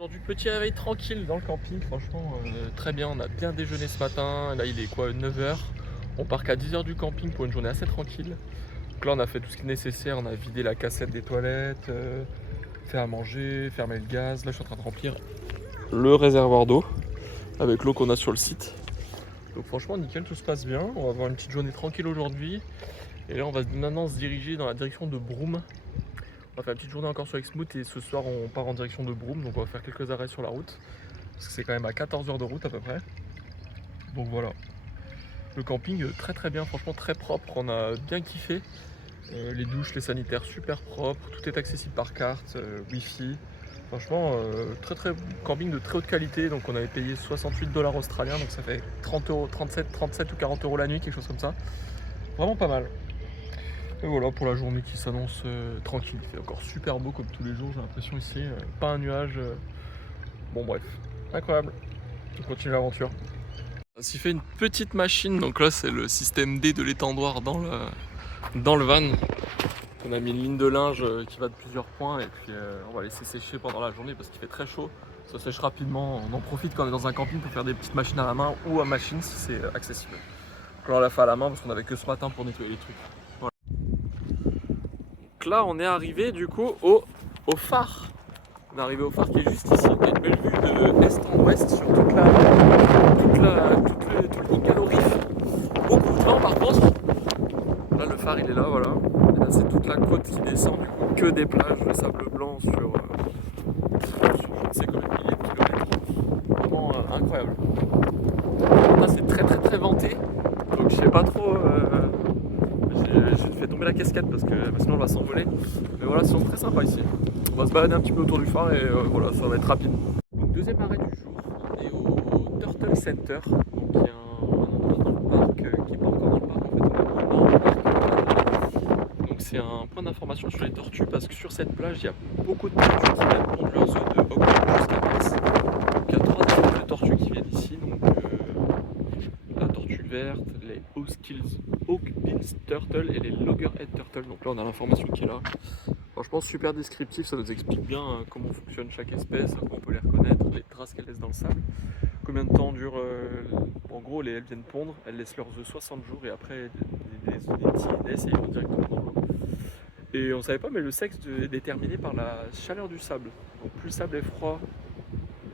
Aujourd'hui, petit réveil tranquille dans le camping, franchement très bien, on a bien déjeuné ce matin, là il est quoi 9 h. On part qu'à 10 h du camping pour une journée assez tranquille. Donc là on a fait tout ce qui est nécessaire, on a vidé la cassette des toilettes, fait à manger, fermé le gaz. Là je suis en train de remplir le réservoir d'eau avec l'eau qu'on a sur le site. Donc franchement nickel, tout se passe bien, on va avoir une petite journée tranquille aujourd'hui. Et là on va maintenant se diriger dans la direction de Broome. On va faire une petite journée encore sur Exmouth et ce soir on part en direction de Broome, donc on va faire quelques arrêts sur la route. Parce que c'est quand même à 14 h de route à peu près. Donc voilà. Le camping très très bien, franchement très propre, on a bien kiffé. Les douches, les sanitaires super propres, tout est accessible par carte, wifi. Franchement très très camping de très haute qualité, donc on avait payé 68 $ australiens, donc ça fait 30 €, 37 ou 40 € la nuit, quelque chose comme ça. Vraiment pas mal. Et voilà pour la journée qui s'annonce tranquille. Il fait encore super beau comme tous les jours, j'ai l'impression ici. Pas un nuage. Bon bref, incroyable. On continue l'aventure. On s'y fait une petite machine, donc là c'est le système D de l'étendoir dans le van. On a mis une ligne de linge qui va de plusieurs points et puis on va laisser sécher pendant la journée parce qu'il fait très chaud. Ça sèche rapidement, on en profite quand on est dans un camping pour faire des petites machines à la main ou à machine si c'est accessible. Donc là on l'a fait à la main parce qu'on avait que ce matin pour nettoyer les trucs. Voilà. Donc là on est arrivé du coup au phare. On est arrivé au phare qui est juste ici, on a une belle vue de est en ouest sur tout le Ingalo Reef. Beaucoup de vent par contre. Là le phare il est là, voilà. Et là c'est toute la côte qui descend, du coup que des plages de sable blanc sur je ne sais combien de milliers de kilomètres. Vraiment incroyable. Là c'est très très très venté, donc je sais pas trop. J'ai fait tomber la casquette parce que sinon elle va s'envoler. Mais voilà, c'est très sympa ici. On va se balader un petit peu autour du phare et voilà, ça va être rapide. Donc, deuxième arrêt du jour, on est au Turtle Center. Donc il y a un endroit dans le parc qui n'est pas encore dans le parc, en fait on est au nord du parc. Donc c'est un point d'information sur les tortues parce que sur cette plage il y a beaucoup de tortues qui viennent pondre leurs œufs de octobre jusqu'à mars. Donc il y a 3 types de tortues qui viennent ici. Donc la tortue verte, les Hawkbill Turtle et les Loggerhead Turtle. Donc là on a l'information qui est là. Franchement super descriptif, ça nous explique bien comment fonctionne chaque espèce, comment on peut les reconnaître, les traces qu'elles laissent dans le sable. Combien de temps dure, en gros elles viennent pondre, elles laissent leurs œufs 60 jours et après les petits naissent et ils vont directement dans l'eau. Et on savait pas, mais le sexe est déterminé par la chaleur du sable. Donc plus le sable est froid,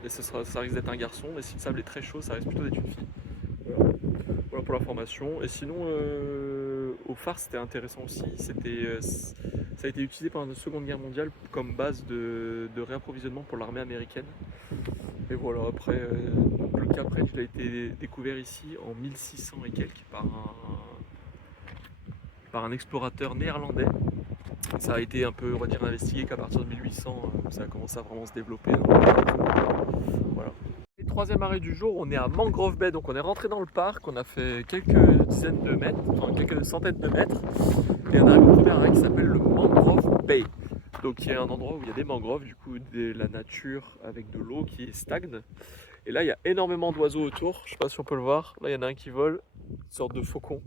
et ça risque d'être un garçon, et si le sable est très chaud, ça risque plutôt d'être une fille. Voilà pour l'information. Et sinon, au phare, c'était intéressant aussi. Ça a été utilisé pendant la Seconde Guerre mondiale comme base de réapprovisionnement pour l'armée américaine. Et voilà, après, le Cap Red, il a été découvert ici en 1600 et quelques par un explorateur néerlandais. Ça a été un peu, on va dire, investigué qu'à partir de 1800, ça a commencé à vraiment se développer. Voilà. Et troisième arrêt du jour, on est à Mangrove Bay, donc on est rentré dans le parc, on a fait quelques dizaines de mètres, enfin quelques centaines de mètres, et on arrive au premier arrêt qui s'appelle le Mangrove Bay. Donc il y a un endroit où il y a des mangroves, du coup de la nature avec de l'eau qui stagne. Et là il y a énormément d'oiseaux autour, je sais pas si on peut le voir, là il y en a un qui vole, une sorte de faucon.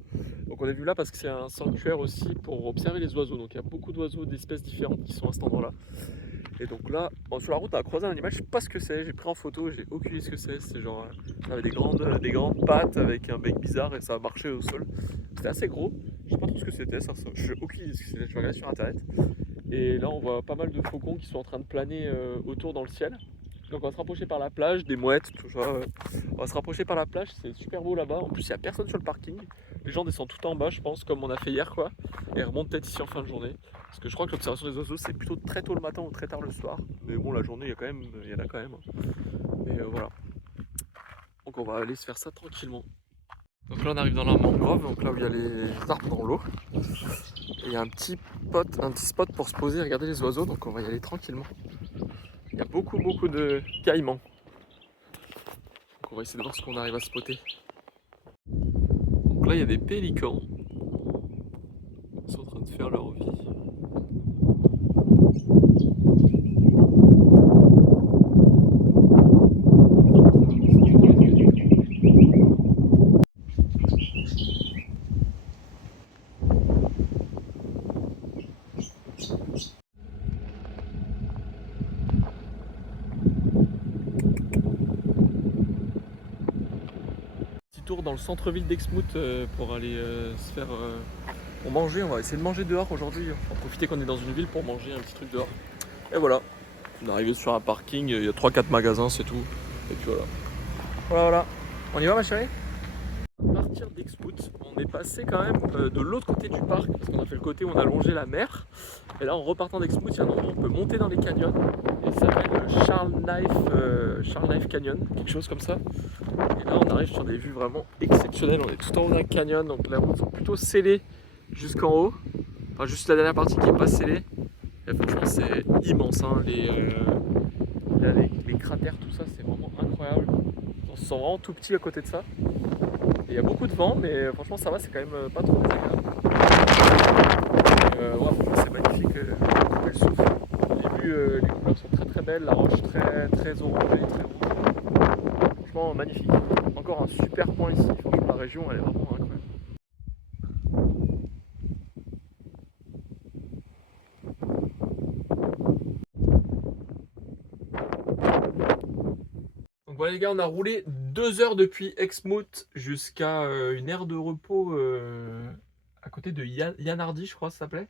Donc on est venu là parce que c'est un sanctuaire aussi pour observer les oiseaux, donc il y a beaucoup d'oiseaux d'espèces différentes qui sont à cet endroit là. Et donc là, sur la route, on a croisé un animal, je sais pas ce que c'est, j'ai pris en photo, j'ai aucune idée ce que c'est. C'est genre, ça avait des grandes pattes avec un bec bizarre et ça marchait au sol. C'était assez gros, je sais pas trop ce que c'était, je n'ai aucune idée de ce que c'était, je vais regarder sur internet. Et là, on voit pas mal de faucons qui sont en train de planer autour dans le ciel. Donc on va se rapprocher par la plage, des mouettes, tout ça. On va se rapprocher par la plage, c'est super beau là-bas. En plus, il n'y a personne sur le parking. Les gens descendent tout en bas, je pense, comme on a fait hier, quoi. Et remontent peut-être ici en fin de journée. Parce que je crois que l'observation des oiseaux, c'est plutôt très tôt le matin ou très tard le soir. Mais bon, la journée, il y en a quand même. Mais voilà. Donc on va aller se faire ça tranquillement. Donc là, on arrive dans la mangrove, donc là où il y a les arbres dans l'eau. Et il y a un petit spot pour se poser et regarder les oiseaux, donc on va y aller tranquillement. Il y a beaucoup de caïmans. Donc on va essayer de voir ce qu'on arrive à spotter. Donc là il y a des pélicans. Ils sont en train de faire leur vie. tour dans le centre-ville d'Exmouth pour aller se faire pour manger. On va essayer de manger dehors aujourd'hui. On va profiter qu'on est dans une ville pour manger un petit truc dehors. Et voilà, on est arrivé sur un parking, il y a 3-4 magasins, c'est tout. Et puis voilà. Voilà. On y va ma chérie? À partir d'Exmouth, on est passé quand même de l'autre côté du parc, parce qu'on a fait le côté où on a longé la mer. Et là en repartant d'Exmouth, il y a un endroit où on peut monter dans les canyons. Et ça s'appelle Charles Knife Canyon, quelque chose comme ça. Et là on arrive sur des vues vraiment exceptionnelles. On est tout en haut d'un canyon, donc les routes sont plutôt scellées jusqu'en haut. Enfin juste la dernière partie qui n'est pas scellée. Et franchement c'est immense, hein. Les cratères, tout ça c'est vraiment incroyable. On se sent vraiment tout petit à côté de ça. Il y a beaucoup de vent, mais franchement ça va, c'est quand même pas trop désagréable. Ouais, franchement c'est magnifique, couper le souffle. Au début les couleurs sont très très belles, la roche très orangée, très rouge. Franchement magnifique. Encore un super point ici, franchement la région elle est vraiment incroyable. Donc voilà les gars, on a roulé 2 heures depuis Exmouth jusqu'à une aire de repos à côté de Yanardi, je crois que ça s'appelait.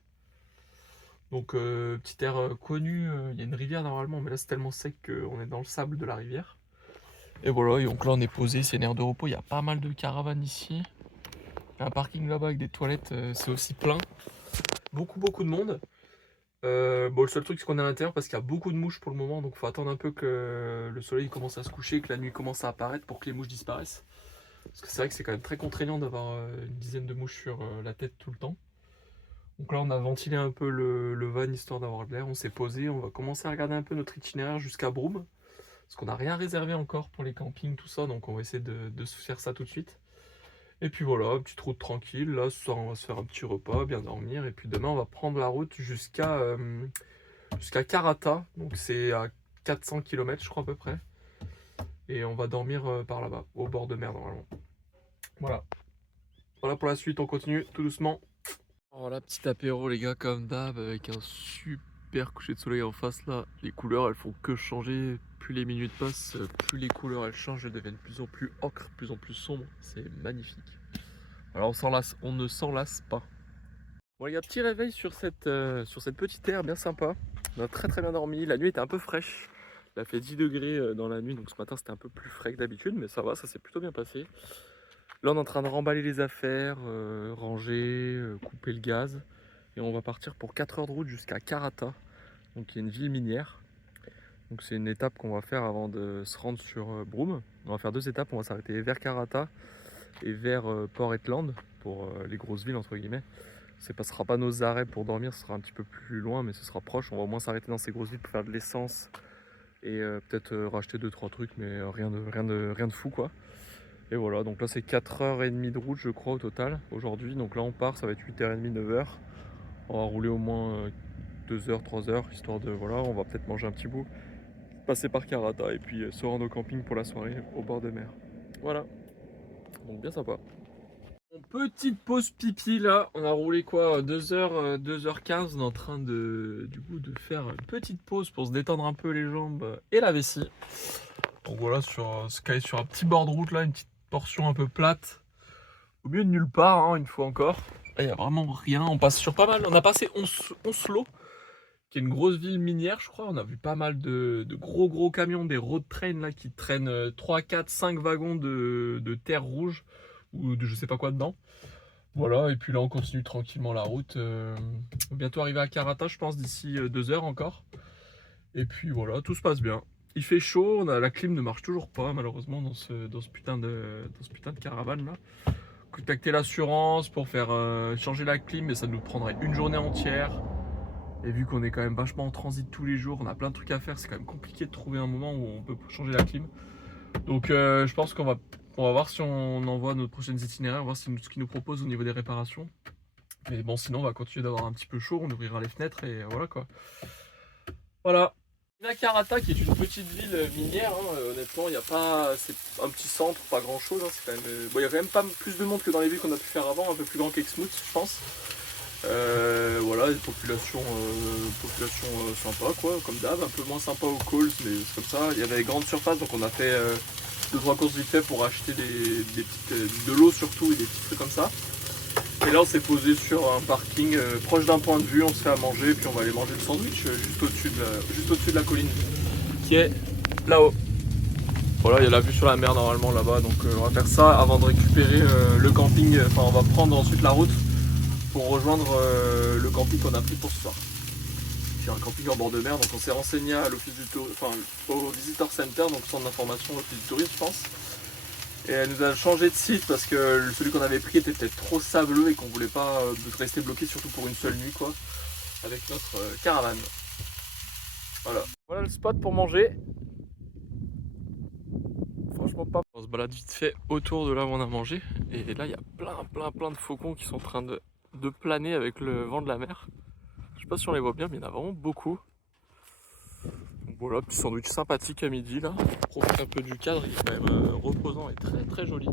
Donc petite aire connue, il y a une rivière normalement, mais là c'est tellement sec qu'on est dans le sable de la rivière. Et voilà, et donc là on est posé, c'est une aire de repos, il y a pas mal de caravanes ici. Il y a un parking là-bas avec des toilettes, c'est aussi plein. Beaucoup de monde. Bon, le seul truc c'est qu'on est à l'intérieur parce qu'il y a beaucoup de mouches pour le moment, donc il faut attendre un peu que le soleil commence à se coucher, que la nuit commence à apparaître pour que les mouches disparaissent. Parce que c'est vrai que c'est quand même très contraignant d'avoir une dizaine de mouches sur la tête tout le temps. Donc là on a ventilé un peu le van histoire d'avoir de l'air, on s'est posé, on va commencer à regarder un peu notre itinéraire jusqu'à Broome. Parce qu'on n'a rien réservé encore pour les campings, tout ça, donc on va essayer de se faire ça tout de suite. Et puis voilà, petite route tranquille, là ce soir on va se faire un petit repas, bien dormir, et puis demain on va prendre la route jusqu'à Karata, donc c'est à 400 km je crois à peu près. Et on va dormir par là-bas, au bord de mer normalement. Voilà. Voilà pour la suite, on continue tout doucement. Voilà, petit apéro les gars comme d'hab, avec un super coucher de soleil en face là. Les couleurs elles font que changer, plus les minutes passent, plus les couleurs elles changent, elles deviennent de plus en plus ocre, de plus en plus sombres. C'est magnifique. Alors on ne s'en lasse pas. Bon les gars, petit réveil sur cette petite aire bien sympa. On a très bien dormi, la nuit était un peu fraîche. Il a fait 10 degrés dans la nuit, donc ce matin c'était un peu plus frais que d'habitude, mais ça va, ça s'est plutôt bien passé. Là on est en train de remballer les affaires, ranger, couper le gaz. Et on va partir pour 4 heures de route jusqu'à Karata, donc qui est une ville minière. Donc c'est une étape qu'on va faire avant de se rendre sur Broome. On va faire 2 étapes, on va s'arrêter vers Karata et vers Port Hedland pour les grosses villes entre guillemets. Ce ne sera pas nos arrêts pour dormir, ce sera un petit peu plus loin, mais ce sera proche. On va au moins s'arrêter dans ces grosses villes pour faire de l'essence et peut-être racheter 2-3 trucs, mais rien de fou quoi. Et voilà, donc là c'est 4h30 de route je crois au total aujourd'hui. Donc là on part, ça va être 8h30, 9h. On va rouler au moins 2h, 3h, histoire de voilà, on va peut-être manger un petit bout, passer par Karata et puis se rendre au camping pour la soirée au bord de mer. Voilà, donc bien sympa. Petite pause pipi là, on a roulé quoi 2h, 2h15, on est en train de faire une petite pause pour se détendre un peu les jambes et la vessie. Donc voilà, sur un petit bord de route là, une petite portion un peu plate, au milieu de nulle part, hein, une fois encore. Là il n'y a vraiment rien, on passe sur pas mal, on a passé Onslow, qui est une grosse ville minière je crois, on a vu pas mal de gros camions, des road trains là qui traînent 3, 4, 5 wagons de terre rouge ou de je sais pas quoi dedans. Voilà, et puis là on continue tranquillement la route. On va bientôt arriver à Karata je pense d'ici 2 heures encore. Et puis voilà, tout se passe bien. Il fait chaud, la clim ne marche toujours pas malheureusement dans ce putain de caravane là. Contacter l'assurance pour faire changer la clim, mais ça nous prendrait une journée entière. Et vu qu'on est quand même vachement en transit tous les jours, on a plein de trucs à faire, c'est quand même compliqué de trouver un moment où on peut changer la clim. Donc je pense qu'on va voir si on envoie nos prochaines itinéraires, voir ce qu'ils nous proposent au niveau des réparations. Mais bon, sinon on va continuer d'avoir un petit peu chaud, on ouvrira les fenêtres et voilà quoi. Voilà. Karata qui est une petite ville minière, hein, honnêtement, il n'y a pas. C'est un petit centre, pas grand chose. Hein, c'est quand même. Bon, il y a quand même pas plus de monde que dans les villes qu'on a pu faire avant, un peu plus grand qu'Exmouth, je pense. Voilà, une population sympa quoi, comme d'hab, un peu moins sympa aux calls, mais c'est comme ça. Il y avait des grandes surfaces, donc on a fait 2-3 courses vite fait pour acheter des petites, de l'eau surtout et des petits trucs comme ça. Et là on s'est posé sur un parking proche d'un point de vue, on se fait à manger, puis on va aller manger le sandwich juste au-dessus de la colline qui est là-haut. Voilà, il y a la vue sur la mer normalement là-bas, donc on va faire ça avant de récupérer le camping. Enfin, on va prendre ensuite la route pour rejoindre le camping qu'on a pris pour ce soir. C'est un camping en bord de mer, donc on s'est renseigné à l'office du au Visitor Center, donc centre d'information de l'office du tourisme, je pense. Et elle nous a changé de site parce que celui qu'on avait pris était peut-être trop sableux et qu'on voulait pas rester bloqué, surtout pour une seule nuit, quoi, avec notre caravane. Voilà. Voilà le spot pour manger. Franchement pas. On se balade vite fait autour de là où on a mangé et là il y a plein de faucons qui sont en train de planer avec le vent de la mer. Je sais pas si on les voit bien mais il y en a vraiment beaucoup. Donc voilà, petit sandwich sympathique à midi là. On profite un peu du cadre, il est quand même reposant et très joli.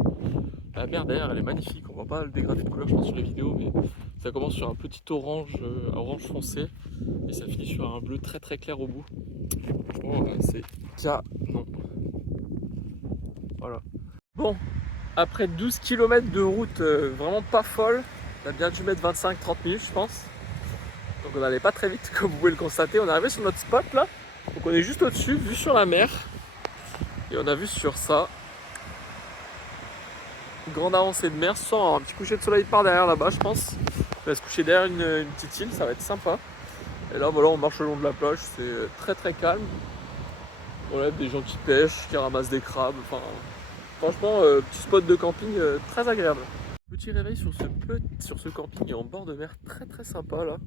La mer derrière elle est magnifique, on voit pas le dégradé de couleur je pense sur les vidéos, mais ça commence sur un petit orange, foncé et ça finit sur un bleu très clair au bout. Franchement c'est canon. Voilà. Bon, après 12 km de route vraiment pas folle, on a bien dû mettre 25-30 minutes je pense. Donc on n'allait pas très vite comme vous pouvez le constater. On est arrivé sur notre spot là. Donc on est juste au-dessus, vue sur la mer. Et on a vu sur ça. Une grande avancée de mer sans un petit coucher de soleil par derrière là-bas je pense. On va se coucher derrière une petite île, ça va être sympa. Et là voilà, on marche le long de la plage, c'est très calme. Voilà, des gens qui pêchent, qui ramassent des crabes, enfin... Franchement, petit spot de camping très agréable. Petit réveil sur ce camping en bord de mer très sympa là.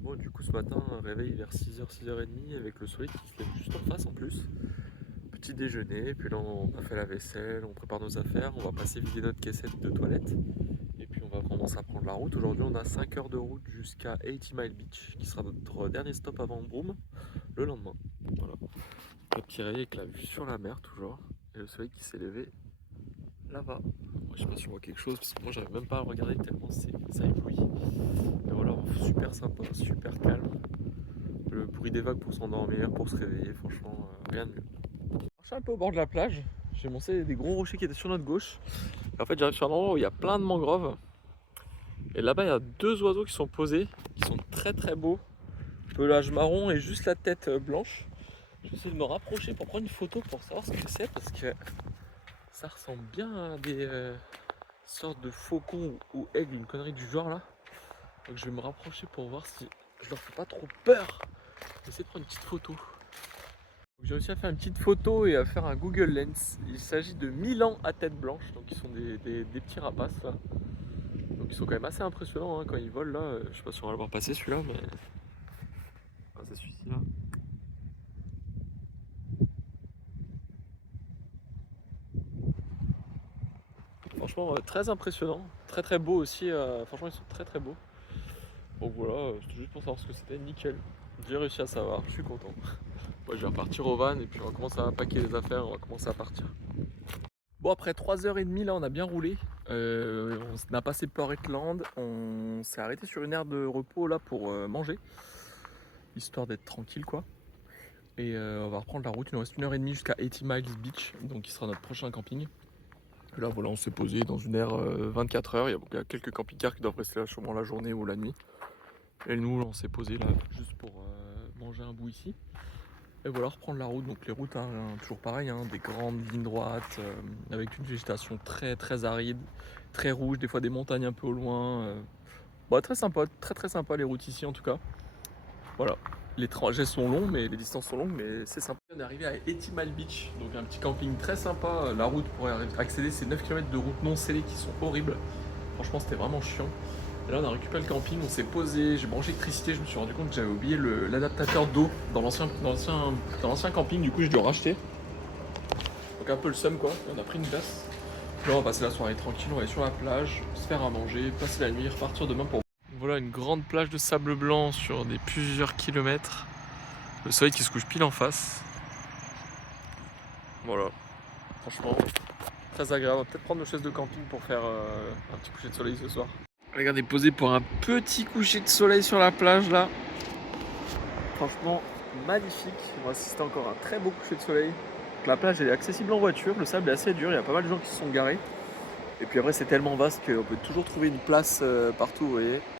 Bon du coup ce matin, réveil vers 6h, 6h30 avec le soleil qui se lève juste en face en plus. Petit déjeuner, puis là on a fait la vaisselle, on prépare nos affaires, on va passer vider notre caissette de toilette. Et puis on va commencer à prendre la route. Aujourd'hui on a 5 heures de route jusqu'à 80 Mile Beach qui sera notre dernier stop avant Broome le lendemain. Voilà. Le petit réveil avec la vue sur la mer toujours et le soleil qui s'est levé là-bas. Moi, je sais pas si on voit quelque chose parce que moi j'arrive même pas à le regarder tellement ça éblouit. Mais voilà, super sympa, super calme. Le bruit des vagues pour s'endormir, pour se réveiller, franchement rien de mieux. Je suis un peu au bord de la plage, j'ai monté des gros rochers qui étaient sur notre gauche. Et en fait j'arrive sur un endroit où il y a plein de mangroves. Et là-bas il y a deux oiseaux qui sont posés, qui sont très beaux. Pelage marron et juste la tête blanche. Je vais essayer de me rapprocher pour prendre une photo pour savoir ce que c'est parce que ça ressemble bien à des sortes de faucons ou aigles, une connerie du genre là. Donc je vais me rapprocher pour voir si je leur fais pas trop peur. Je vais essayer de prendre une petite photo. J'ai réussi à faire une petite photo et à faire un Google Lens. Il s'agit de Milan à tête blanche, donc ils sont des petits rapaces là. Donc ils sont quand même assez impressionnants hein, quand ils volent là. Je sais pas si on va le voir passer celui-là, mais ah, c'est celui-ci là. Franchement très impressionnant, très beau aussi, franchement ils sont très beaux. Donc voilà, c'était juste pour savoir ce que c'était, nickel. J'ai réussi à savoir, je suis content. Moi je vais repartir au van et puis on va commencer à packer les affaires, on va commencer à partir. Bon après 3h30 là on a bien roulé, on a passé Portland, on s'est arrêté sur une aire de repos là pour manger. Histoire d'être tranquille quoi. Et on va reprendre la route, il nous reste 1h30 jusqu'à 80 Miles Beach, donc qui sera notre prochain camping. Et là voilà on s'est posé dans une aire 24 heures, il y a quelques camping-cars qui doivent rester là sûrement la journée ou la nuit. Et nous on s'est posé là juste pour manger un bout ici. Et voilà reprendre la route, donc les routes hein, toujours pareil, hein, des grandes lignes droites avec une végétation très aride, très rouge, des fois des montagnes un peu au loin. Bon, très sympa, très sympa les routes ici en tout cas. Voilà, les trajets sont longs, mais les distances sont longues, mais c'est sympa. On est arrivé à 80 Mile Beach, donc un petit camping très sympa. La route pour accéder, c'est 9 km de route non scellée qui sont horribles. Franchement, c'était vraiment chiant. Et là, on a récupéré le camping, on s'est posé, j'ai branché l'électricité, je me suis rendu compte que j'avais oublié l'adaptateur d'eau dans l'ancien camping, du coup, je dois racheter. Donc un peu le seum quoi, on a pris une place. Là, on va passer la soirée tranquille, on va aller sur la plage, se faire à manger, passer la nuit, repartir demain pour... Voilà une grande plage de sable blanc sur des plusieurs kilomètres. Le soleil qui se couche pile en face. Voilà, franchement, très agréable. On va peut-être prendre nos chaises de camping pour faire un petit coucher de soleil ce soir. Regardez, posé pour un petit coucher de soleil sur la plage là. Franchement, magnifique. On va assister encore à un très beau coucher de soleil. la plage elle est accessible en voiture, le sable est assez dur, il y a pas mal de gens qui se sont garés. Et puis après c'est tellement vaste qu'on peut toujours trouver une place partout, vous voyez.